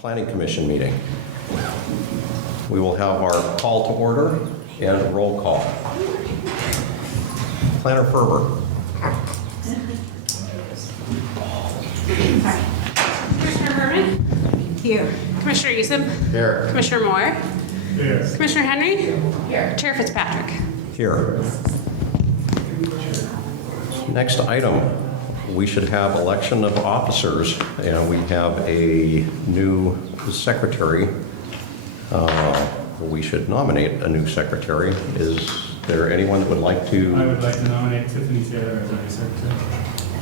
Planning Commission meeting. We will have our call to order and roll call. Planner Ferber. Commissioner Herman? Here. Commissioner Easom? Here. Commissioner Moore? Yes. Commissioner Henry? Here. Chair Fitzpatrick? Here. Next item, we should have election of officers, and we have a new secretary. We should nominate a new secretary. Is there anyone that would like I to? would like to nominate Tiffany Taylor as our secretary.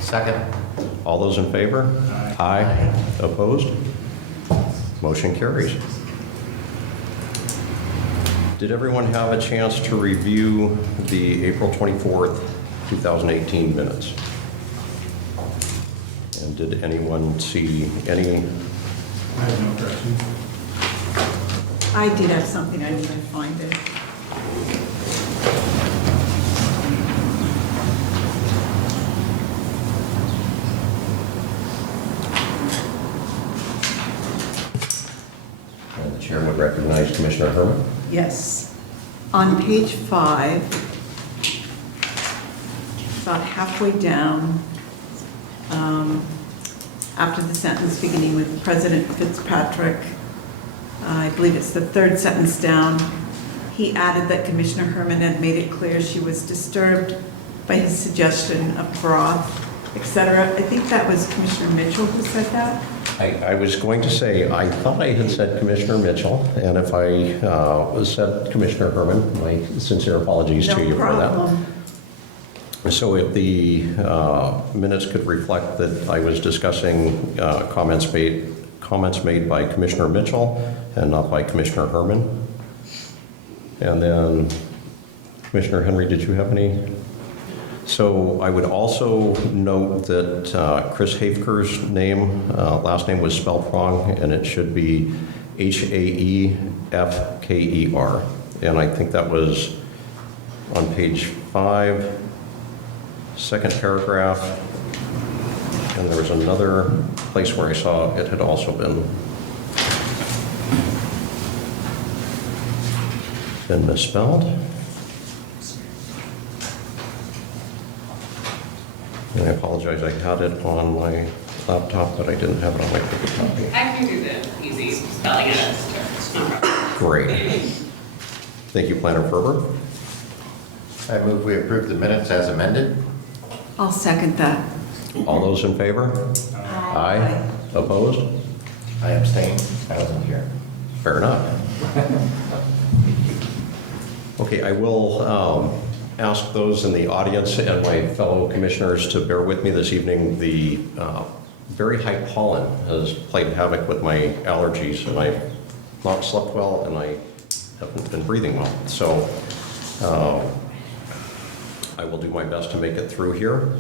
Second. All those in favor? Aye. Aye. Opposed? Motion carries. Did everyone have a chance to review the April 24th, 2018 minutes? And did anyone see any? I have no corrections. I did have something, I didn't find it. And the chair would recognize Commissioner Herman. Yes. On page 5, about halfway down, after the sentence beginning with President Fitzpatrick, I believe it's the third sentence down, he added that Commissioner Herman had made it clear she was disturbed by his suggestion of broth, etc. I think that was Commissioner Mitchell who said that. I was going to say, I thought I had said Commissioner Mitchell, and if I said Commissioner Herman, my sincere apologies to you for that. No problem. So if the minutes could reflect that I was discussing comments made by Commissioner Mitchell and not by Commissioner Herman. And then, Commissioner Henry, did you have any? So I would also note that Chris Hafker's name, last name was spelled wrong, and it should be Haefker. And I think that was on page 5. Second paragraph, and there was another place where I saw it had also been misspelled. And I apologize, I had it on my laptop, but I didn't have it on my paper copy. I can do the easy spelling edits. It's no problem. Great. Thank you, Planner Ferber. I move we approve the minutes as amended. I'll second that. All those in favor? Aye. Opposed? I abstain. I wasn't here. Fair enough. Okay, I will ask those in the audience and my fellow commissioners to bear with me this evening. The very high pollen has played havoc with my allergies, and I've not slept well, and I haven't been breathing well. So I will do my best to make it through here.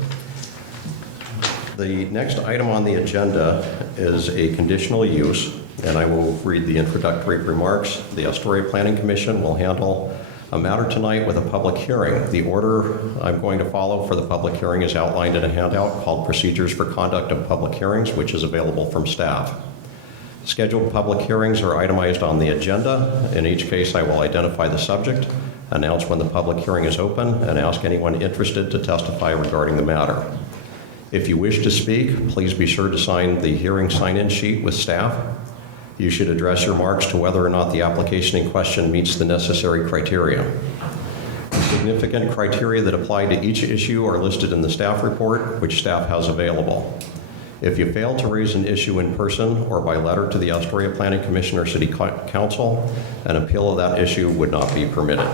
The next item on the agenda is a conditional use, and I will read the introductory remarks. The Astoria Planning Commission will handle a matter tonight with a public hearing. The order I'm going to follow for the public hearing is outlined in a handout called Procedures for Conduct of Public Hearings, which is available from staff. Scheduled public hearings are itemized on the agenda. In each case, I will identify the subject, announce when the public hearing is open, and ask anyone interested to testify regarding the matter. If you wish to speak, please be sure to sign the hearing sign-in sheet with staff. You should address your remarks to whether or not the application in question meets the necessary criteria. Significant criteria that apply to each issue are listed in the staff report, which staff has available. If you fail to raise an issue in person or by letter to the Astoria Planning Commission or City Council, an appeal of that issue would not be permitted.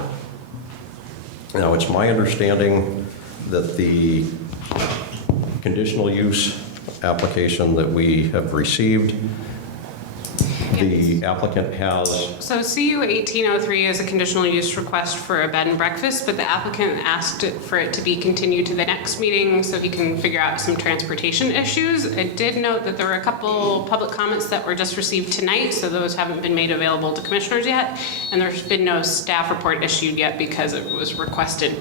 Now, it's my understanding that the conditional use application that we have received, the applicant has... So CU 1803 is a conditional use request for a bed and breakfast, but the applicant asked for it to be continued to the next meeting so he can figure out some transportation issues. I did note that there were a couple public comments that were just received tonight, so those haven't been made available to commissioners yet, and there's been no staff report issued yet because it was requested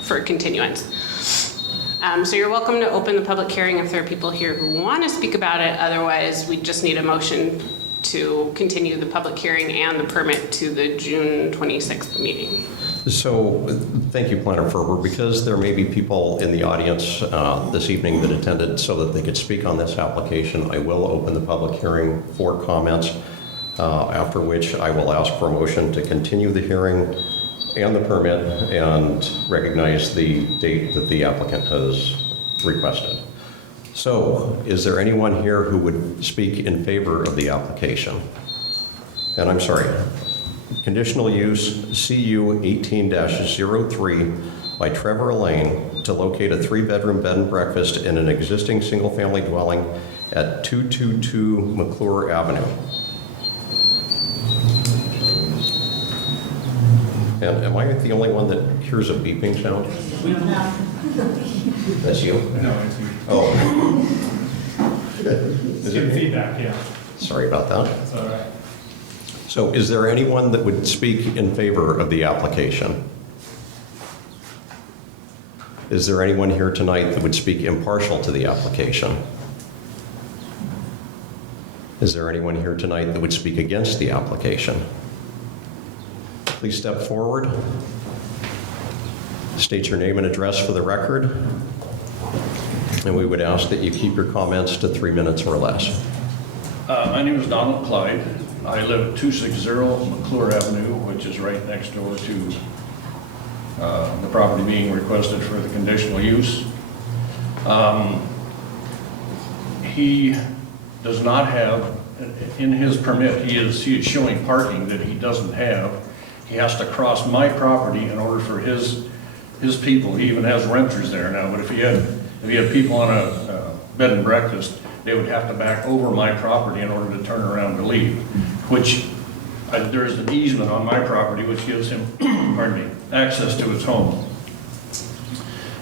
for continuance. So you're welcome to open the public hearing if there are people here who want to speak about it. Otherwise, we just need a motion to continue the public hearing and the permit to the June 26th meeting. So, thank you, Planner Ferber. Because there may be people in the audience this evening that attended so that they could speak on this application, I will open the public hearing for comments, after which I will ask for a motion to continue the hearing and the permit and recognize the date that the applicant has requested. So, is there anyone here who would speak in favor of the application? And I'm sorry, conditional use CU 18-03 by Trevor Alaine to locate a 3-bedroom bed and breakfast in an existing single-family dwelling at 222 McClure Avenue. And am I the only one that hears a beeping sound? That's you? No, it's you. Oh. It's good feedback, yeah. Sorry about that. That's all right. So is there anyone that would speak in favor of the application? Is there anyone here tonight that would speak impartial to the application? Is there anyone here tonight that would speak against the application? Please step forward. State your name and address for the record. And we would ask that you keep your comments to 3 minutes or less. My name is Donald Clyde. I live at 260 McClure Avenue, which is right next door to the property being requested for the conditional use. He does not have, in his permit, he is showing parking that he doesn't have. He has to cross my property in order for his people. He even has renters there now, but if he had people on a bed and breakfast, they would have to back over my property in order to turn around to leave, which there's an easement on my property which gives him, pardon me, access to his home.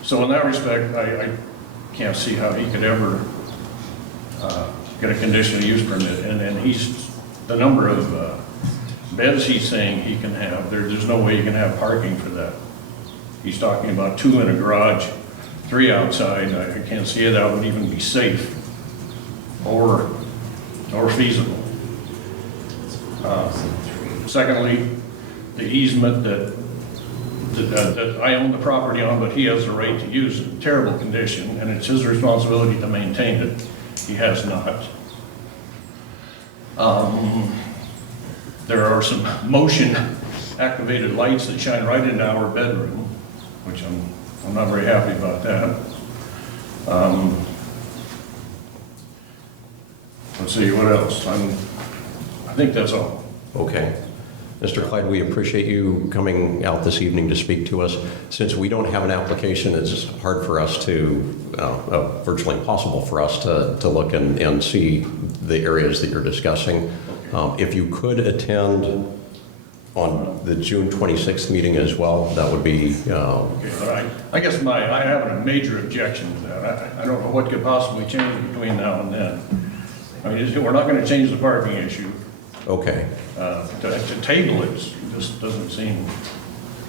So in that respect, I can't see how he could ever get a conditional use permit. And he's, the number of beds he's saying he can have, there's no way you can have parking for that. He's talking about 2 in a garage, 3 outside. I can't see how that would even be safe or feasible. Secondly, the easement that I own the property on, but he has the right to use it, terrible condition, and it's his responsibility to maintain it. He has not. There are some motion-activated lights that shine right into our bedroom, which I'm not very happy about that. Let's see, what else? I think that's all. Okay. Mr. Clyde, we appreciate you coming out this evening to speak to us. Since we don't have an application, it's hard for us to, virtually impossible for us to look and see the areas that you're discussing. If you could attend on the June 26th meeting as well, that would be... Okay, but I guess I have a major objection to that. I don't know what could possibly change between now and then. I mean, we're not going to change the parking issue. Okay. To table it just doesn't seem...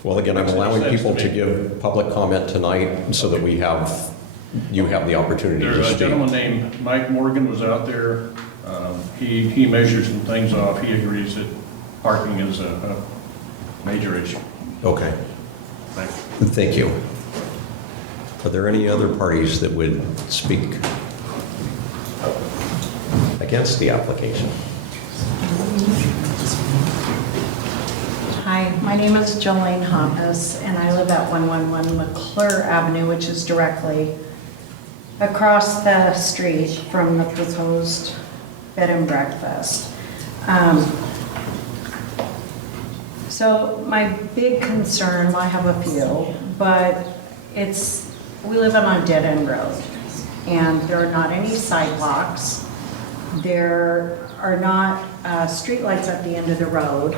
Well, again, I'm allowing people to give public comment tonight so that you have the opportunity to There's speak. a gentleman named Mike Morgan was out there. He measured some things off. He agrees that parking is a major issue. Okay. Thank you. Thank you. Are there any other parties that would speak against the application? Hi, my name is Jolene Hoppus, and I live at 111 McClure Avenue, which is directly across the street from the proposed bed and breakfast. So my big concern, well, I have a few, but we live on a dead-end road, and there are not any sidewalks. There are not streetlights at the end of the road.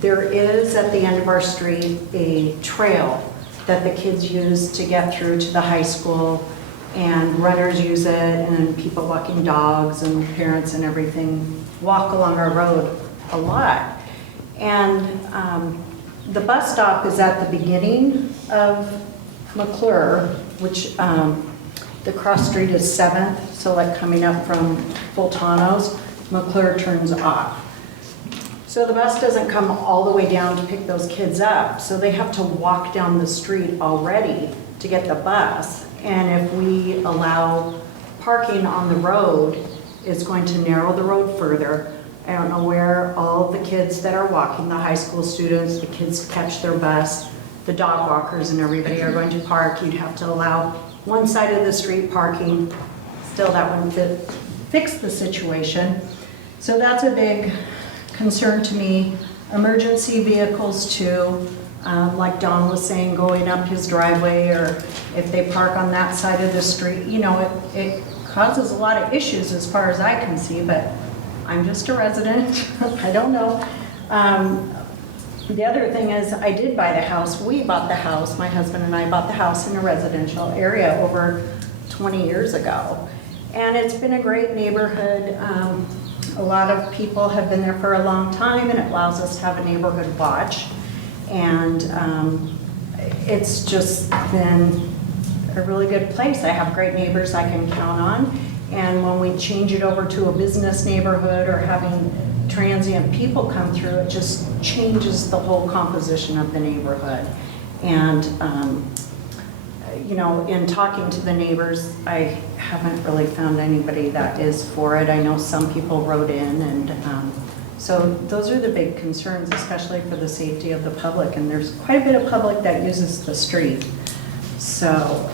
There is, at the end of our street, a trail that the kids use to get through to the high school, and runners use it, and people walking dogs and parents and everything walk along our road a lot. And the bus stop is at the beginning of McClure, which the cross street is 7th, so like coming up from Fultano's. McClure turns off. So the bus doesn't come all the way down to pick those kids up, so they have to walk down the street already to get the bus. And if we allow parking on the road, it's going to narrow the road further. I don't know where all of the kids that are walking, the high school students, the kids catch their bus, the dog walkers and everybody are going to park. You'd have to allow one side of the street parking. Still, that wouldn't fix the situation. So that's a big concern to me. Emergency vehicles too, like Don was saying, going up his driveway, or if they park on that side of the street, you know, it causes a lot of issues as far as I can see, but I'm just a resident, I don't know. The other thing is, I did buy the house, we bought the house, my husband and I bought the house in a residential area over 20 years ago. And it's been a great neighborhood. A lot of people have been there for a long time, and it allows us to have a neighborhood watch. And it's just been a really good place. I have great neighbors I can count on. And when we change it over to a business neighborhood or having transient people come through, it just changes the whole composition of the neighborhood. And, you know, in talking to the neighbors, I haven't really found anybody that is for it. I know some people wrote in, and so those are the big concerns, especially for the safety of the public. And there's quite a bit of public that uses the street. So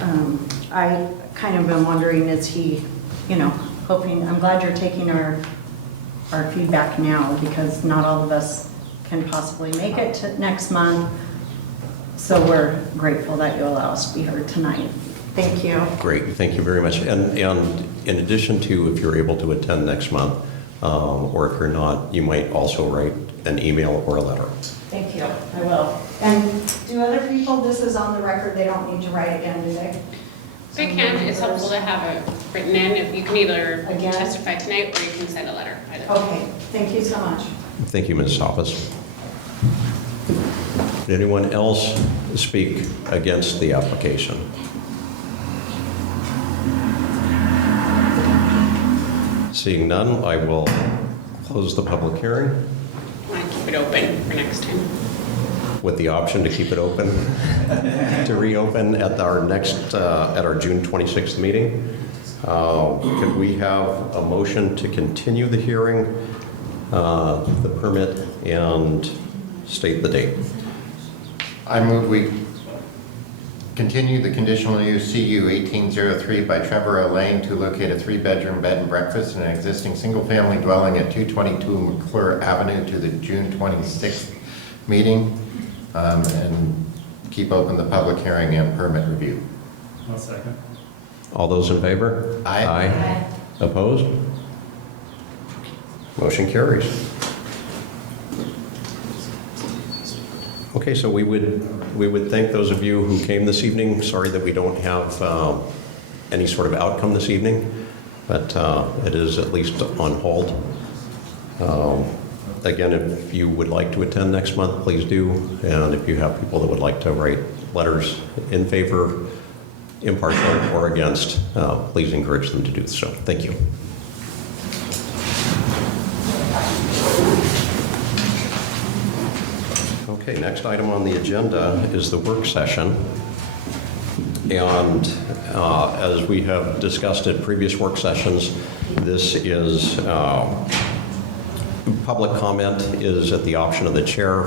I kind of am wondering, is he, you know, hoping, I'm glad you're taking our feedback now, because not all of us can possibly make it to next month. So we're grateful that you allow us to be heard tonight. Thank you. Great, thank you very much. And in addition to, if you're able to attend next month, or if you're not, you might also write an email or a letter. Thank you, I will. And do other people, this is on the record, they don't need to write again, do they? They can, it's helpful to have it written in. If you can either Again? testify tonight or you can send a letter. Either. Okay, thank you so much. Thank you, Ms. Hoppus. Did anyone else speak against the application? Seeing none, I will close the public hearing I want to keep it open for next time. with the option to keep it open, to reopen at our next, at our June 26th meeting. Could we have a motion to continue the hearing, the permit, and state the date? I move we continue the conditional use CU 1803 by Trevor Alaine to locate a 3-bedroom bed and breakfast in an existing single-family dwelling at 222 McClure Avenue to the June 26th meeting, and keep open the public hearing and permit review. 1 second. All those in favor? Aye. Aye. Opposed? Motion carries. Okay, so we would thank those of you who came this evening. Sorry that we don't have any sort of outcome this evening, but it is at least on hold. Again, if you would like to attend next month, please do. And if you have people that would like to write letters in favor, impartial, or against, please encourage them to do so. Thank you. Okay, next item on the agenda is the work session. And as we have discussed at previous work sessions, this is public comment is at the option of the chair.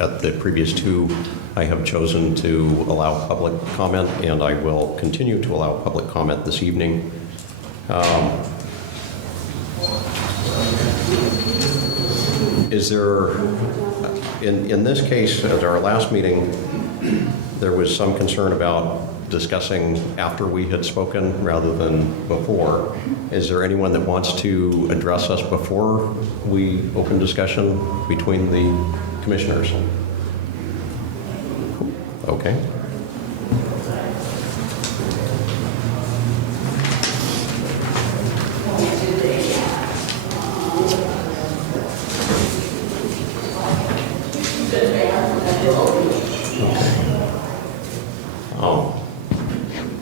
At the previous two, I have chosen to allow public comment, and I will continue to allow public comment this evening. Is there, in this case, at our last meeting, there was some concern about discussing after we had spoken rather than before. Is there anyone that wants to address us before we open discussion between the commissioners? Okay.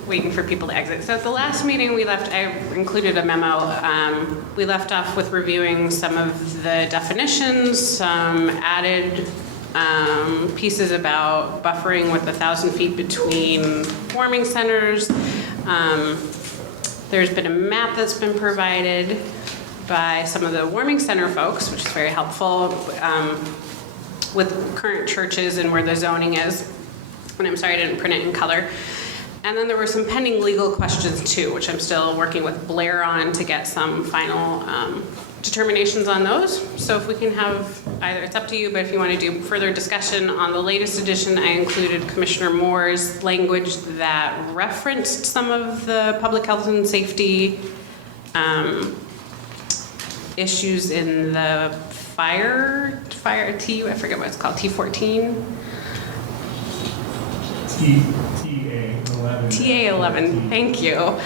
Waiting for people to exit. So at the last meeting I included a memo. We left off with reviewing some of the definitions, some added pieces about buffering with 1,000 feet between warming centers. There's been a map that's been provided by some of the warming center folks, which is very helpful, with current churches and where the zoning is. And I'm sorry I didn't print it in color. And then there were some pending legal questions too, which I'm still working with Blair on to get some final determinations on those. So if we can have either, it's up to you, but if you want to do further discussion on the latest edition, I included Commissioner Moore's language that referenced some of the public health and safety issues in the fire TU, I forget what it's called, T14? TA11. TA11, thank you.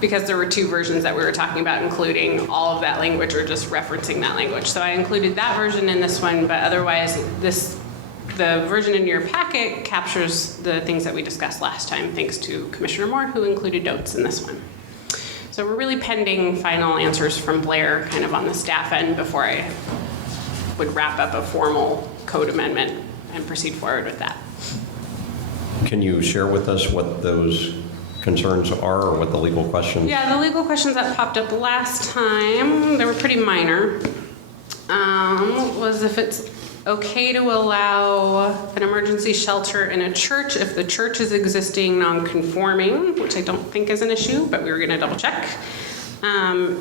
Because there were two versions that we were talking about, including all of that language or just referencing that language. So I included that version in this one, but otherwise the version in your packet captures the things that we discussed last time, thanks to Commissioner Moore, who included notes in this one. So we're really pending final answers from Blair kind of on the staff end before I would wrap up a formal code amendment and proceed forward with that. Can you share with us what those concerns are or what the legal questions? Yeah, the legal questions that popped up last time, they were pretty minor, was if it's okay to allow an emergency shelter in a church if the church is existing non-conforming, which I don't think is an issue, but we were gonna double check.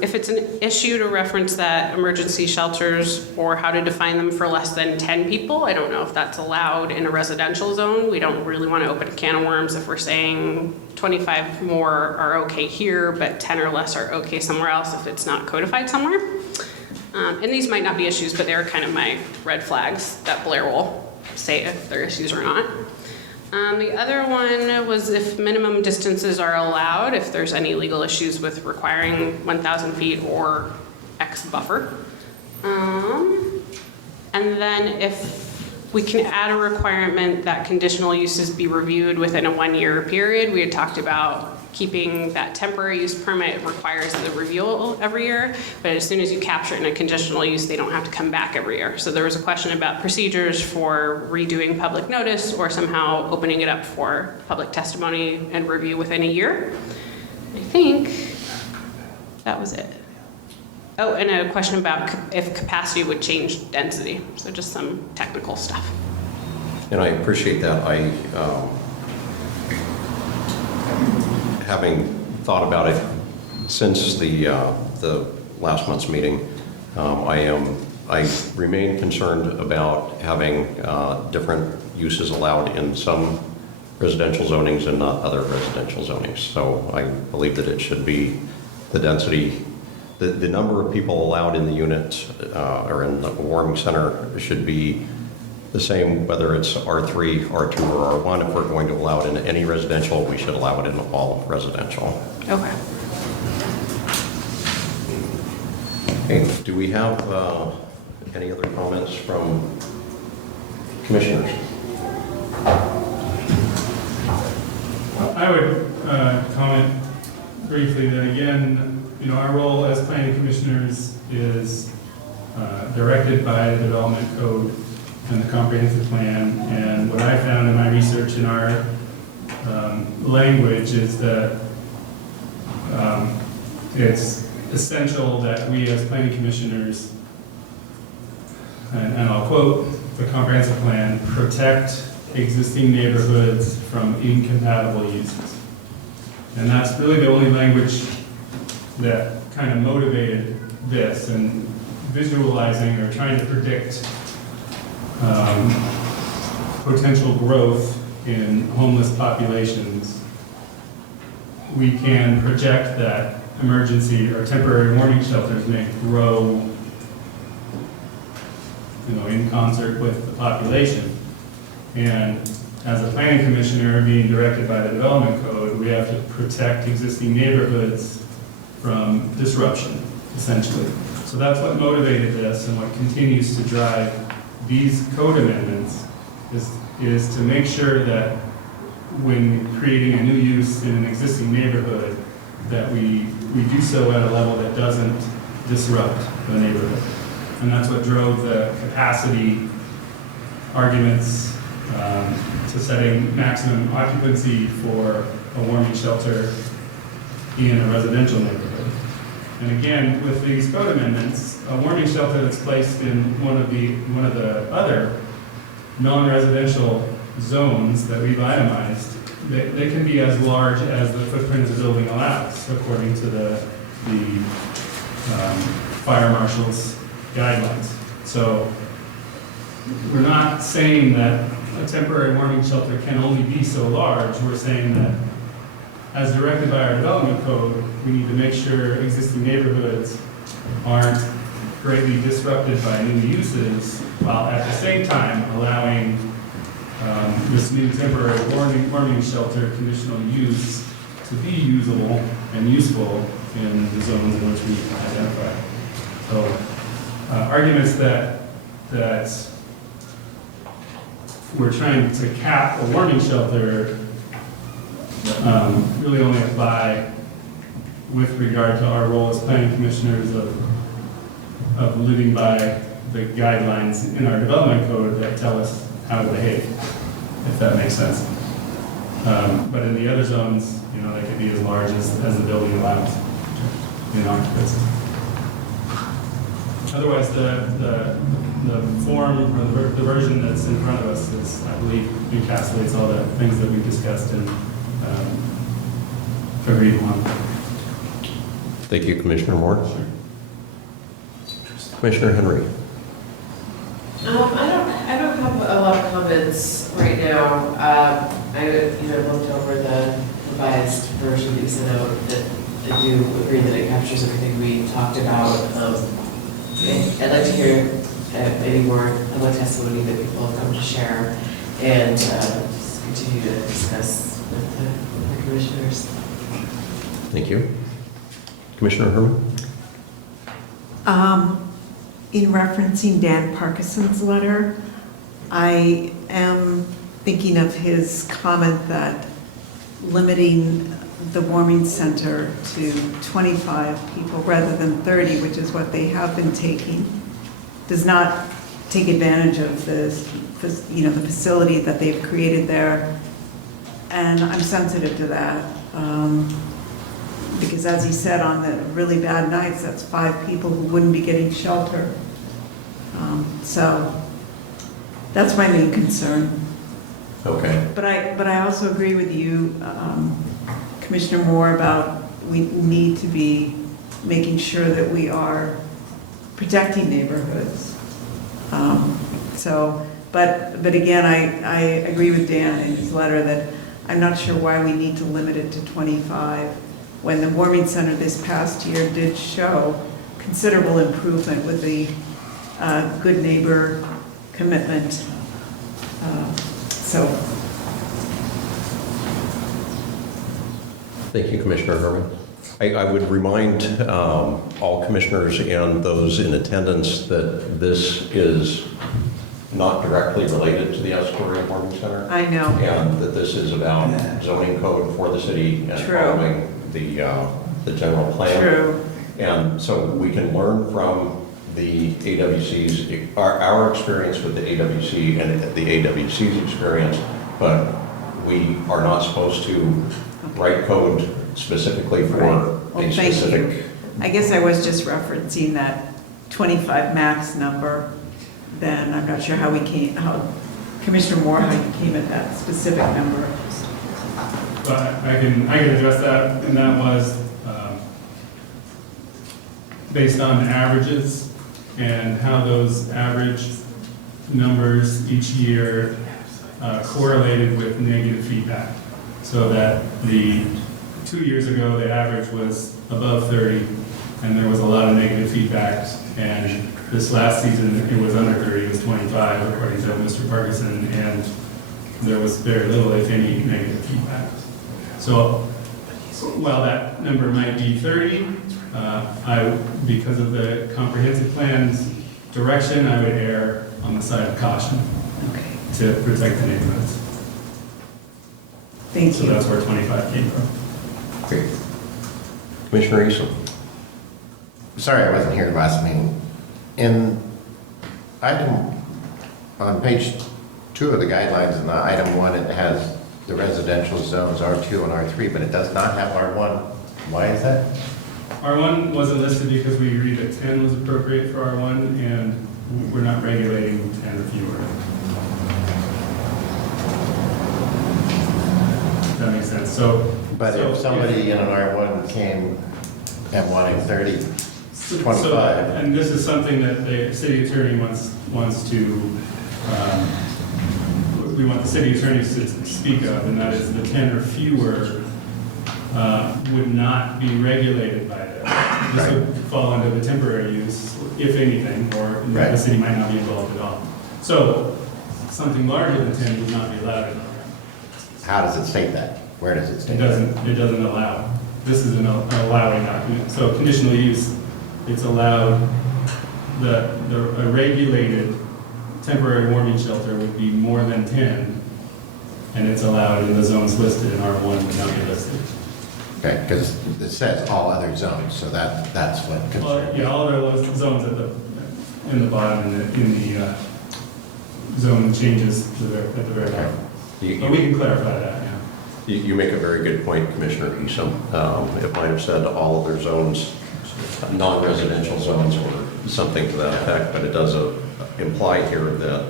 If it's an issue to reference that emergency shelters or how to define them for less than 10 people, I don't know if that's allowed in a residential zone. We don't really want to open a can of worms if we're saying 25 more are okay here, but 10 or less are okay somewhere else if it's not codified somewhere. And these might not be issues, but they're kind of my red flags that Blair will say if they're issues or not. The other one was if minimum distances are allowed, if there's any legal issues with requiring 1,000 feet or X buffer. And then if we can add a requirement that conditional uses be reviewed within a 1-year period. We had talked about keeping that temporary use permit requires the review every year, but as soon as you capture it in a conditional use, they don't have to come back every year. So there was a question about procedures for redoing public notice or somehow opening it up for public testimony and review within a year. I think that was it. Oh, and a question about if capacity would change density. So just some technical stuff. And I appreciate that. Having thought about it since the last month's meeting, I remain concerned about having different uses allowed in some residential zonings and not other residential zonings. So I believe that it should be the density, the number of people allowed in the unit or in the warming center should be the same, whether it's R3, R2, or R1. If we're going to allow it in any residential, we should allow it in all residential. Okay. Okay, do we have any other comments from commissioners? I would comment briefly that again, our role as planning commissioners is directed by the development code and the comprehensive plan. And what I found in my research in our language is that it's essential that we as planning commissioners, and I'll quote the comprehensive plan, protect existing neighborhoods from incompatible uses. And that's really the only language that kind of motivated this, and visualizing or trying to predict potential growth in homeless populations. We can project that emergency or temporary warming shelters may grow in concert with the population. And as a planning commissioner being directed by the development code, we have to protect existing neighborhoods from disruption, essentially. So that's what motivated this, and what continues to drive these code amendments is to make sure that when creating a new use in an existing neighborhood, that we do so at a level that doesn't disrupt the neighborhood. And that's what drove the capacity arguments to setting maximum occupancy for a warming shelter in a residential neighborhood. And again, with these code amendments, a warming shelter that's placed in one of the other non-residential zones that we've itemized, they can be as large as the footprint of the building allows, according to the fire marshal's guidelines. So we're not saying that a temporary warming shelter can only be so large. We're saying that, as directed by our development code, we need to make sure existing neighborhoods aren't greatly disrupted by new uses, while at the same time allowing this new temporary warming shelter conditional use to be usable and useful in the zones in which we identify. So arguments that we're trying to cap a warming shelter really only apply with regard to our role as planning commissioners of living by the guidelines in our development code that tell us how to behave, if that makes sense. But in the other zones, they could be as large as the building allows in occupancy. Otherwise, the form or the version that's in front of us is, I believe, encapsulates all the things that we've discussed and agreed upon. Thank you, Commissioner Moore. Commissioner Henry. I don't have a lot of comments right now. I looked over the revised version that you sent out, that I do agree that it captures everything we talked about. I'd like to hear any more of the testimony that people have come to share, and just continue to discuss with the commissioners. Thank you. Commissioner Herman? In referencing Dan Parkinson's letter, I am thinking of his comment that limiting the warming center to 25 people rather than 30, which is what they have been taking, does not take advantage of the facility that they've created there. And I'm sensitive to that. Because as he said, on the really bad nights, that's 5 people who wouldn't be getting shelter. So that's my main concern. Okay. But I also agree with you, Commissioner Moore, about we need to be making sure that we are protecting neighborhoods. But again, I agree with Dan in his letter that I'm not sure why we need to limit it to 25 when the warming center this past year did show considerable improvement with the good neighbor commitment. Thank you, Commissioner Herman. I would remind all commissioners and those in attendance that this is not directly related to the Astoria Warming Center. I know. And that this is about zoning code for the city and True. following the general plan. True. And so we can learn from the AWC's, our experience with the AWC and the AWC's experience, but we are not supposed to write code specifically for Right. Well, a thank specific. you. I guess I was just referencing that 25 max number. Then I'm not sure how Commissioner Moore, how you came at that specific number. But I can address that, and that was based on averages and how those average numbers each year correlated with negative feedback. So that the 2 years ago, the average was above 30, and there was a lot of negative feedback. And this last season, it was under 30, it was 25, according to Mr. Parkinson, and there was very little, if any, negative feedback. So while that number might be 30, because of the comprehensive plan's direction, I would err on the side of caution to protect the neighborhoods. Thank So you. that's where 25 came from. Great. Commissioner Eason? Sorry, I wasn't here last meeting. In item, on page 2 of the guidelines, in the item 1, it has the residential zones R2 and R3, but it does not have R1. Why is that? R1 wasn't listed because we agreed that 10 was appropriate for R1, and we're not regulating 10 or fewer. If that makes sense. So, But so if somebody in an R1 came and wanting 30, So- 25. And this is something that the city attorney wants to, we want the city attorneys to speak of, and that is the 10 or fewer would not be regulated by this. This would fall under the temporary use, if anything, or the Right. city might not be involved at all. So something larger than 10 would not be allowed in our. How does it state that? Where does it It state that? doesn't allow. This is an allowing document. So conditional use, it's allowed, a regulated temporary warming shelter would be more than 10, and it's allowed in the zones listed in R1 would not be listed. Okay, because it says all other zones, so that's what Well, concerns me. yeah, all of those zones in the bottom, in the zone changes at the very bottom. But we can clarify that, yeah. You make a very good point, Commissioner Eason. It might have said all of their zones, non-residential zones or something to that effect, but it does imply here that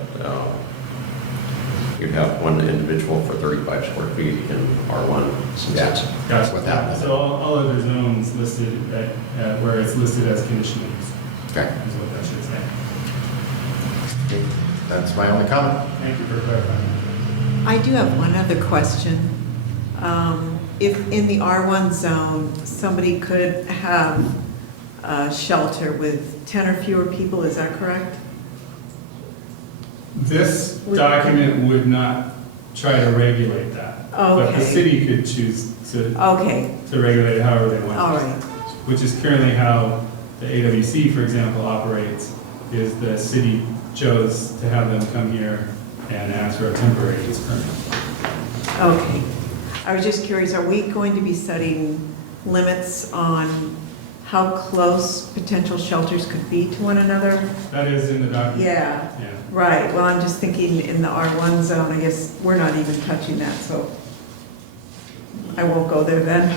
you'd have one individual for 35 square feet in R1. Since Yeah. it's Gotcha. Without- So all other zones listed where it's listed as conditional use Okay, is what that should say. that's my only comment. Thank you for clarifying. I do have one other question. If in the R1 zone, somebody could have a shelter with 10 or fewer people, is that correct? This document would not try to regulate that. But the Okay. city could choose Okay, to regulate it however they want. all right. Which is currently how the AWC, for example, operates, is the city chose to have them come here and ask for a temporary use permit. Okay. I was just curious, are we going to be setting limits on how close potential shelters could be to one another? That is in the document. Yeah, Yeah. right. Well, I'm just thinking in the R1 zone, I guess we're not even touching that, so I won't go there then.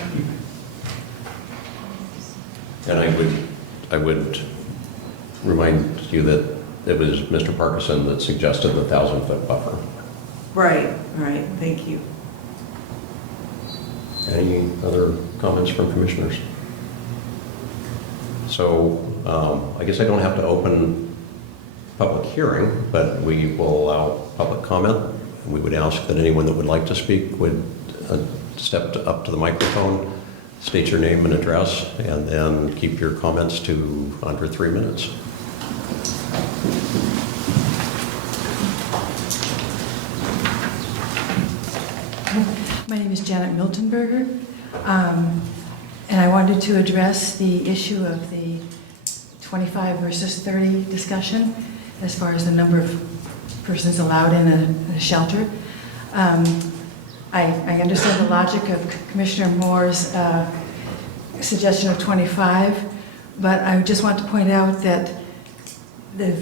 And I would remind you that it was Mr. Parkinson that suggested the 1,000-foot buffer. Right, thank you. Any other comments from commissioners? So I guess I don't have to open public hearing, but we will allow public comment. We would ask that anyone that would like to speak would step up to the microphone, state your name and address, and then keep your comments to under 3 minutes. My name is Janet Miltenberger, and I wanted to address the issue of the 25 versus 30 discussion as far as the number of persons allowed in a shelter. I understand the logic of Commissioner Moore's suggestion of 25, but I just want to point out that the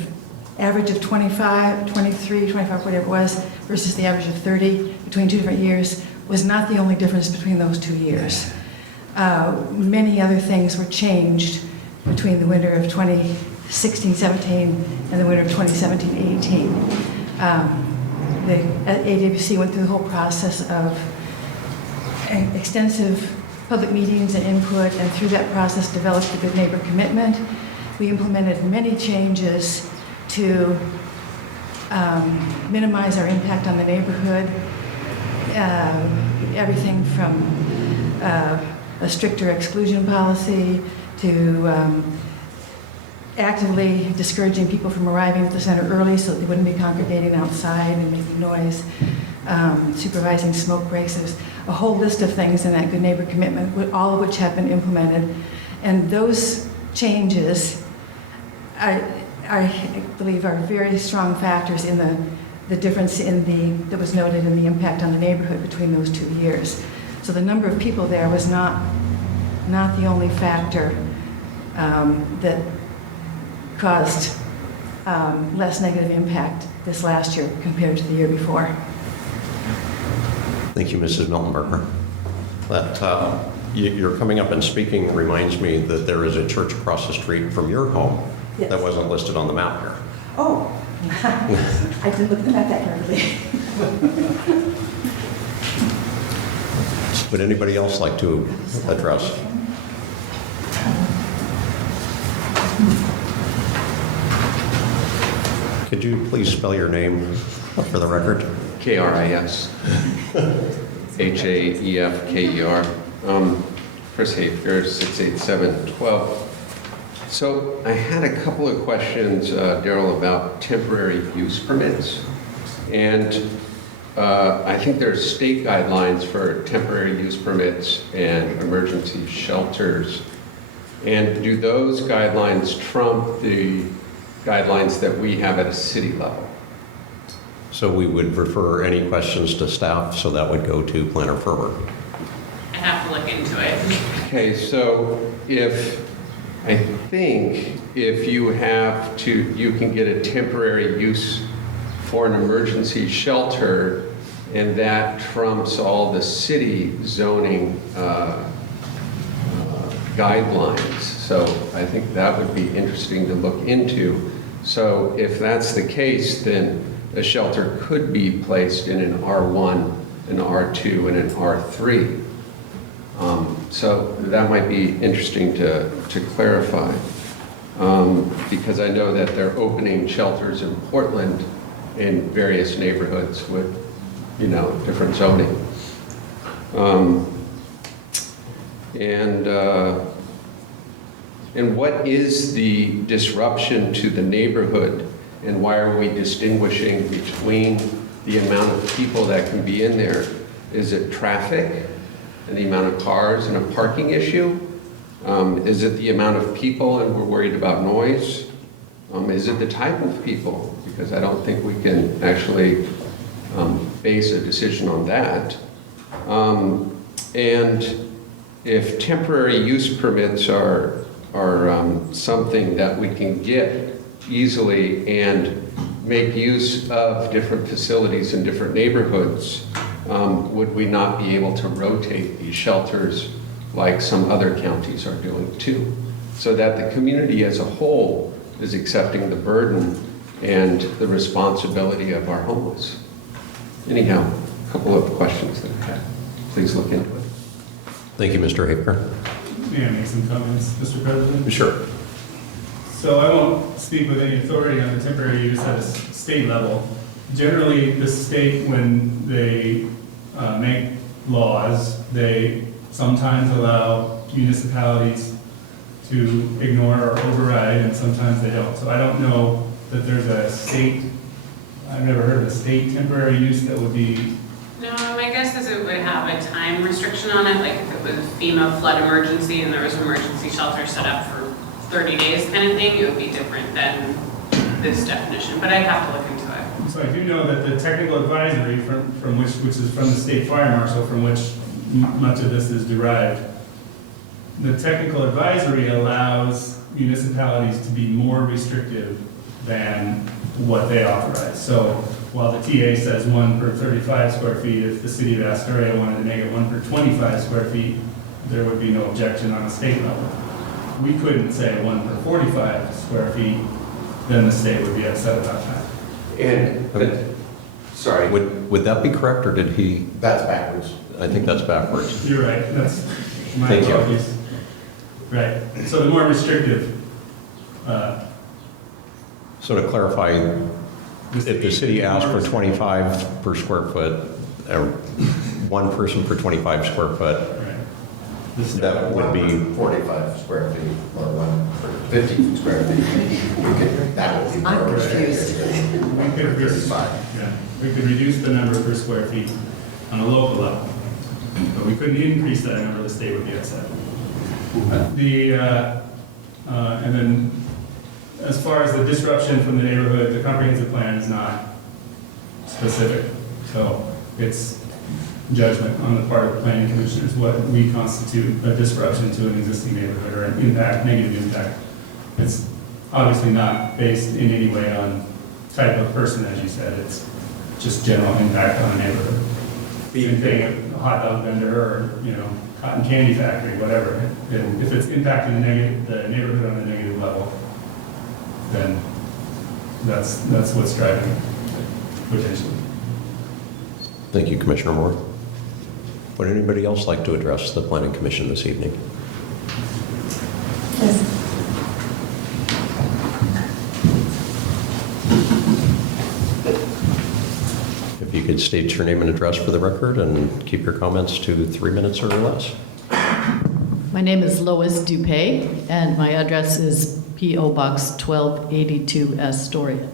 average of 25, 23, 25, whatever it was, versus the average of 30 between 2 different years was not the only difference between those 2 years. Many other things were changed between the winter of 2016-17 and the winter of 2017-18. The AWC went through the whole process of extensive public meetings and input, and through that process developed the Good Neighbor Commitment. We implemented many changes to minimize our impact on the neighborhood. Everything from a stricter exclusion policy to actively discouraging people from arriving at the center early so that they wouldn't be congregating outside and making noise, supervising smoke breaks. There's a whole list of things in that Good Neighbor Commitment, all of which have been implemented. And those changes, I believe, are very strong factors in the the difference that was noted in the impact on the neighborhood between those 2 years. So the number of people there was not the only factor that caused less negative impact this last year compared to the year before. Thank you, Mrs. Miltenberger. That you're coming up and speaking reminds me that there is a church across the street from your home Yes. that wasn't listed on the map here. Oh, I didn't look at the map that carefully. Would anybody else like to address? Could you please spell your name for the record? K-R-I-S, Haefker, Chris Haefker, 68712. So I had a couple of questions, Daryl, about temporary use permits. And I think there's state guidelines for temporary use permits and emergency shelters. And do those guidelines trump the guidelines that we have at a city level? So we would refer any questions to staff, so that would go to Planner Ferber. I have to look into it. Okay, so I think if you can get a temporary use for an emergency shelter, and that trumps all the city zoning guidelines. So I think that would be interesting to look into. So if that's the case, then a shelter could be placed in an R1, an R2, and an R3. So that might be interesting to clarify, because I know that they're opening shelters in Portland in various neighborhoods with, different zoning. And what is the disruption to the neighborhood, and why are we distinguishing between the amount of people that can be in there? Is it traffic and the amount of cars and a parking issue? Is it the amount of people and we're worried about noise? Is it the type of people? Because I don't think we can actually base a decision on that. And if temporary use permits are something that we can get easily and make use of different facilities in different neighborhoods, would we not be able to rotate these shelters like some other counties are doing too? So that the community as a whole is accepting the burden and the responsibility of our homeless. Anyhow, a couple of questions that I had. Please look into it. Thank you, Mr. Haefker. May I make some comments, Mr. President? Sure. So I won't speak with any authority on the temporary use at a state level. Generally, the state, when they make laws, they sometimes allow municipalities to ignore or override, and sometimes they don't. So I don't know that there's a state, I've never heard of a state temporary use that would be. No, my guess is it would have a time restriction on it, like if it was a FEMA flood emergency and there was an emergency shelter set up for 30 days kind of thing, it would be different than this definition, but I'd have to look into it. So I do know that the technical advisory from which is from the state fire marshal, from which much of this is derived, the technical advisory allows municipalities to be more restrictive than what they authorize. So while the TA says 1 per 35 square feet, if the city of Astoria wanted to make it 1 per 25 square feet, there would be no objection on a state level. We couldn't say 1 per 45 square feet, then the state would be upset about that. Sorry. Would that be correct, or did he? That's backwards. I think that's backwards. You're right, that's my Thank you. apologies. Right, so the more restrictive, So to clarify, if the city asked for 25 per square foot, or one person per 25 square foot, right. that would be 45 square feet or 1 for 50 square feet. That would be. I'm more confused. We could reduce, 35. yeah, we could reduce the number per square feet on a local level, but we couldn't increase that number, the state would be upset. And then, as far as the disruption from the neighborhood, the comprehensive plan is not specific. So it's judgment on the part of the planning commissioners, what we constitute a disruption to an existing neighborhood or an impact, negative impact. It's obviously not based in any way on type of person, as you said. It's just general impact on a neighborhood. Even thing, a hot dog vendor or, cotton candy factory, whatever. And if it's impacting the neighborhood on a negative level, then that's what's driving it, potentially. Thank you, Commissioner Moore. Would anybody else like to address the Planning Commission this evening? If you could state your name and address for the record and keep your comments to 3 minutes or less. My name is Lois Dupay, and my address is P.O. Box 1282, Astoria.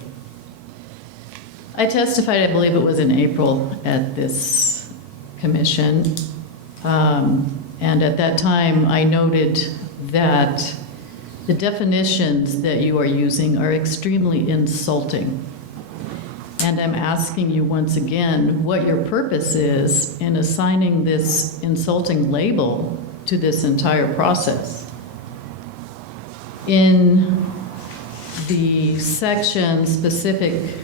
I testified, I believe it was in April, at this commission. And at that time, I noted that the definitions that you are using are extremely insulting. And I'm asking you once again what your purpose is in assigning this insulting label to this entire process. In the section specific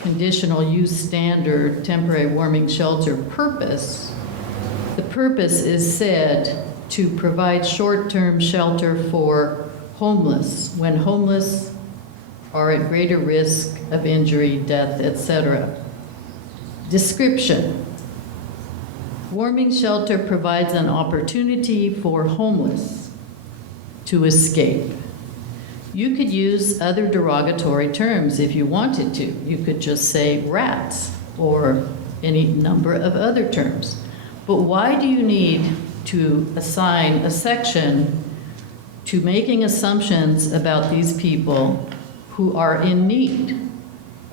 conditional use standard temporary warming shelter purpose, the purpose is said to provide short-term shelter for homeless when homeless are at greater risk of injury, death, etc. Description. Warming shelter provides an opportunity for homeless to escape. You could use other derogatory terms if you wanted to. You could just say rats or any number of other terms. But why do you need to assign a section to making assumptions about these people who are in need?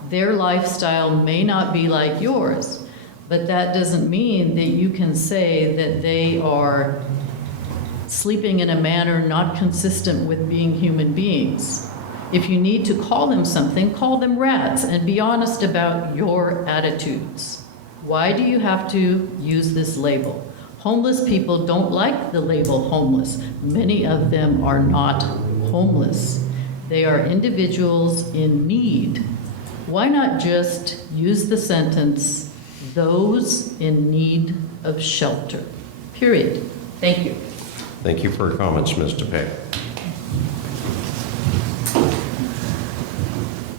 Their lifestyle may not be like yours, but that doesn't mean that you can say that they are sleeping in a manner not consistent with being human beings. If you need to call them something, call them rats and be honest about your attitudes. Why do you have to use this label? Homeless people don't like the label homeless. Many of them are not homeless. They are individuals in need. Why not just use the sentence, those in need of shelter? Period. Thank you. Thank you for your comments, Ms. DePay.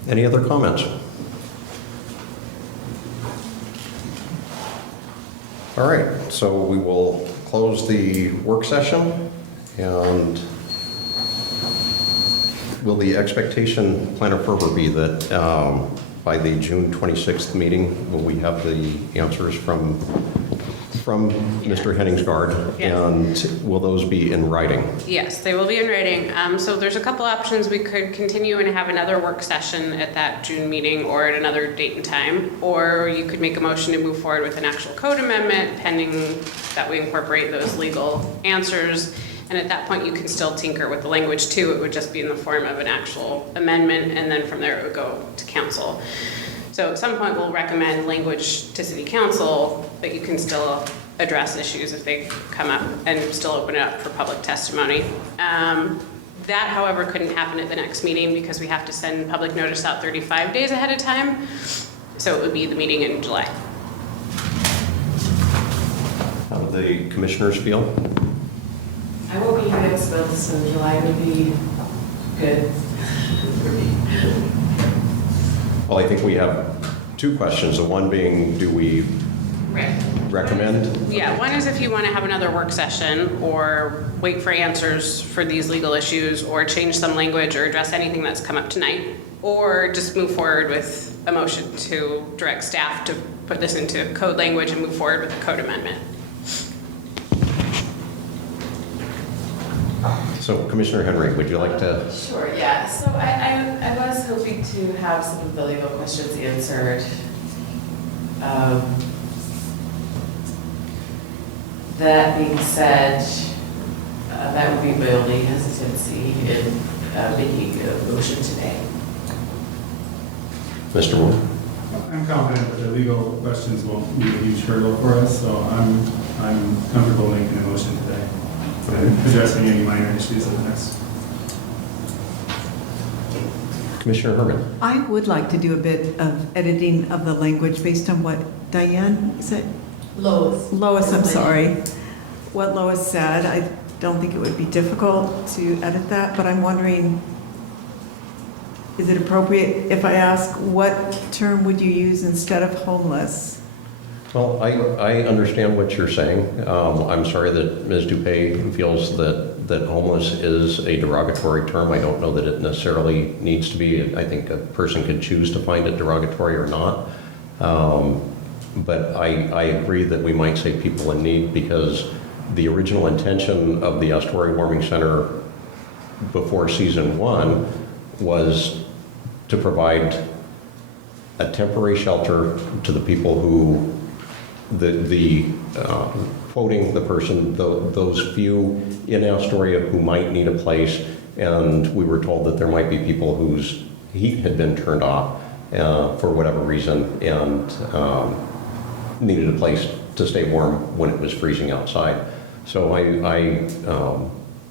Any other comments? All right, so we will close the work session, and will the expectation, Planner Ferber, be that by the June 26th meeting, will we have the answers from Mr. Henningsgaard? Yes. And will those be in writing? Yes, they will be in writing. So there's a couple options. We could continue and have another work session at that June meeting or at another date and time, or you could make a motion to move forward with an actual code amendment pending that we incorporate those legal answers. And at that point, you can still tinker with the language too. It would just be in the form of an actual amendment, and then from there it would go to council. So at some point, we'll recommend language to city council, but you can still address issues if they come up and still open it up for public testimony. That, however, couldn't happen at the next meeting because we have to send public notice out 35 days ahead of time. So it would be the meeting in July. How do the commissioners feel? I won't be here next month, so July would be good for me. Well, I think we have two questions. The one being, do we recommend? Yeah, one is if you want to have another work session or wait for answers for these legal issues or change some language or address anything that's come up tonight, or just move forward with a motion to direct staff to put this into code language and move forward with a code amendment. So Commissioner Henry, would you like to? Sure, yeah. So I was hoping to have some of the legal questions answered. That being said, that would be my only hesitancy in making a motion today. Mr. Moore? I'm confident that the legal questions won't be a huge hurdle for us, so I'm comfortable making a motion today, and addressing any minor issues in the next. Commissioner Herman? I would like to do a bit of editing of the language based on what Diane, is it? Lois, I'm sorry. What Lois said, I don't think it would be difficult to edit that, but I'm wondering, is it appropriate if I ask, what term would you use instead of homeless? Well, I understand what you're saying. I'm sorry that Ms. Dupay feels that homeless is a derogatory term. I don't know that it necessarily needs to be. I think a person could choose to find it derogatory or not. But I agree that we might say people in need, because the original intention of the Astoria Warming Center before season 1 was to provide a temporary shelter to the people who, quoting the person, those few in Astoria who might need a place, and we were told that there might be people whose heat had been turned off for whatever reason, and needed a place to stay warm when it was freezing outside. So I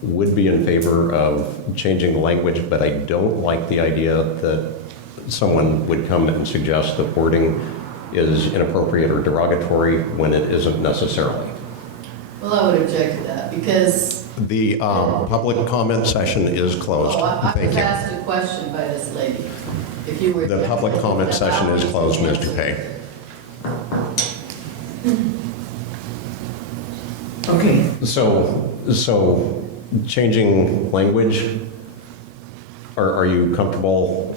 would be in favor of changing the language, but I don't like the idea that someone would come and suggest that wording is inappropriate or derogatory when it isn't necessarily. Well, I would object to that because. The public comment session is closed. I Thank was you. asked a question by this lady. If you were. The public comment session is closed, Ms. Dupay. Okay, So changing language, are you comfortable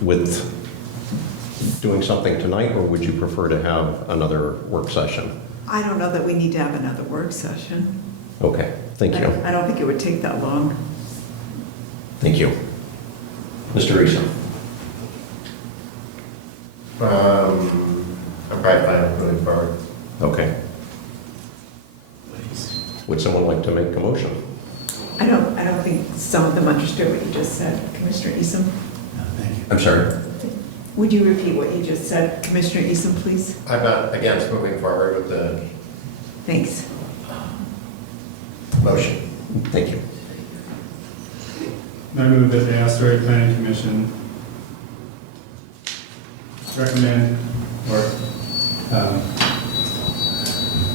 with doing something tonight, or would you prefer to have another work session? I don't know that we need to have another work session. Okay, thank you. I don't think it would take that long. Thank you. Mr. Eason? I'm probably fine with moving forward. Okay. Would someone like to make a motion? I don't think some of them understood what you just said, Commissioner Eason. I'm sorry? Would you repeat what you just said, Commissioner Eason, please? I'm not against moving forward with the Thanks. motion. Thank you. I move that the Astoria Planning Commission recommend or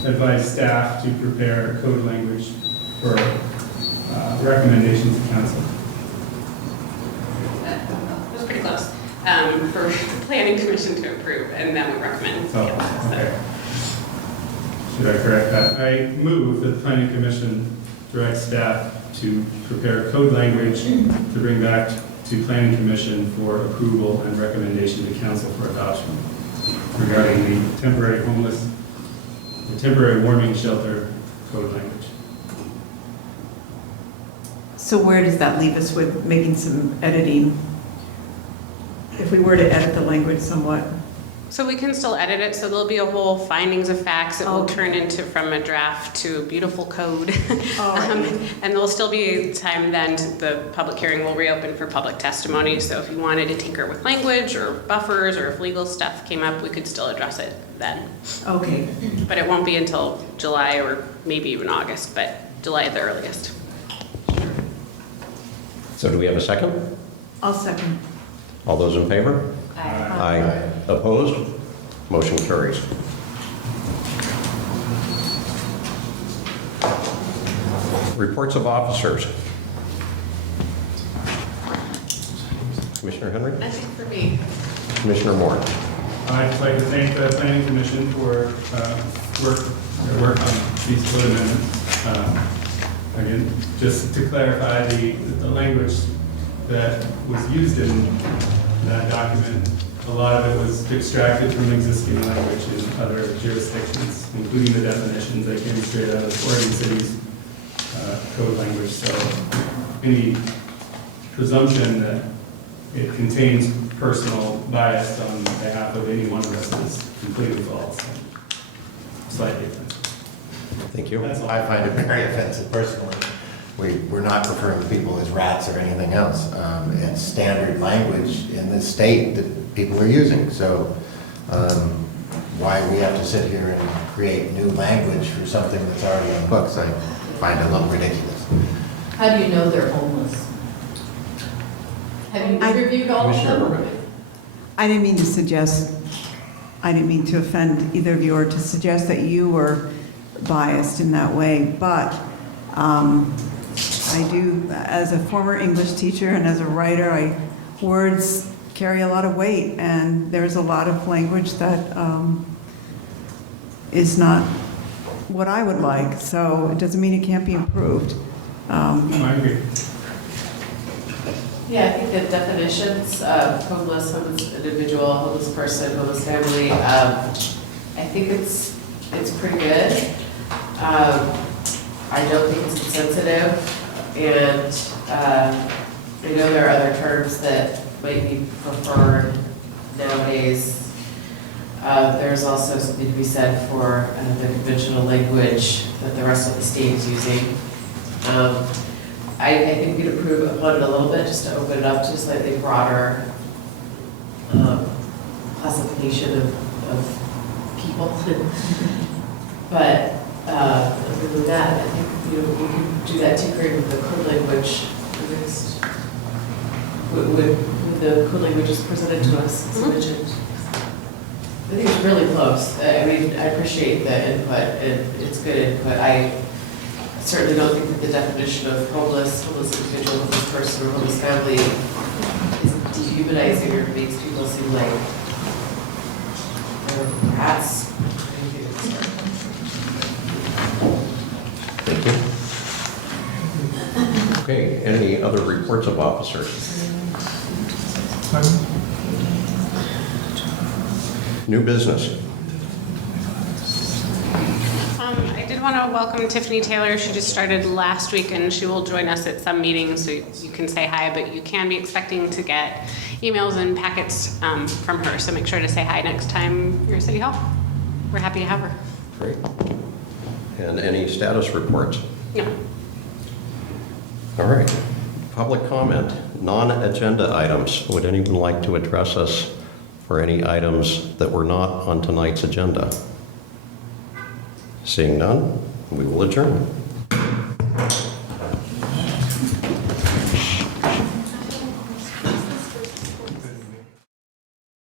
advise staff to prepare code language for recommendations to council. That was pretty close. For the planning commission to approve, and then we recommend. Oh, okay. Should I correct that? I move that the planning commission direct staff to prepare code language to bring back to planning commission for approval and recommendation to council for adoption regarding the temporary warming shelter code language. So where does that leave us with making some editing? If we were to edit the language somewhat? So we can still edit it, so there'll be a whole findings of facts that will Okay. turn into from a draft to a beautiful code. All right. And there'll still be time then, the public hearing will reopen for public testimony, so if you wanted to tinker with language or buffers, or if legal stuff came up, we could still address it then. Okay. But it won't be until July or maybe even August, but July at the earliest. So do we have a second? I'll second. All those in favor? Aye. Opposed? Motion carries. Reports of officers. Commissioner Henry? Nothing for me. Commissioner Moore? I'd like to thank the planning commission for their work on these code amendments. Again, just to clarify, the language that was used in that document, a lot of it was extracted from existing language in other jurisdictions, including the definitions that came straight out of Oregon City's code language. So any presumption that it contains personal bias on behalf of any one of us is completely false. Slightly offensive. Thank you. That's all. I find it very offensive personally. We're not referring to people as rats or anything else. It's standard language in this state that people are using. So why we have to sit here and create new language for something that's already on books, I find a little ridiculous. How do you know they're homeless? Have you interviewed all of Commissioner them? Herman. I didn't mean to suggest, I didn't mean to offend either of you or to suggest that you were biased in that way, but I do, as a former English teacher and as a writer, words carry a lot of weight, and there's a lot of language that is not what I would like, so it doesn't mean it can't be improved. I agree. Yeah, I think the definitions of homeless individual, homeless person, homeless family, I think it's pretty good. I don't think it's insensitive, and I know there are other terms that might be preferred nowadays. There's also something to be said for the conventional language that the rest of the state is using. I think we could improve upon it a little bit, just to open it up to a slightly broader classification of people. But other than that, I think we can do that tinkering with the code language, with the code languages presented to us, as mentioned. I think it's really close. I mean, I appreciate the input, and it's good input. I certainly don't think that the definition of homeless individual, homeless person, or homeless family is dehumanizing or makes people seem like they're rats. Thank you. Okay, any other reports of officers? New business. I did want to welcome Tiffany Taylor. She just started last week, and she will join us at some meetings, so you can say hi, but you can be expecting to get emails and packets from her, so make sure to say hi next time you're at City Hall. We're happy to have her. Great. And any status reports? No. All right. Public comment, non-agenda items. Would anyone like to address us for any items that were not on tonight's agenda? Seeing none, we will adjourn.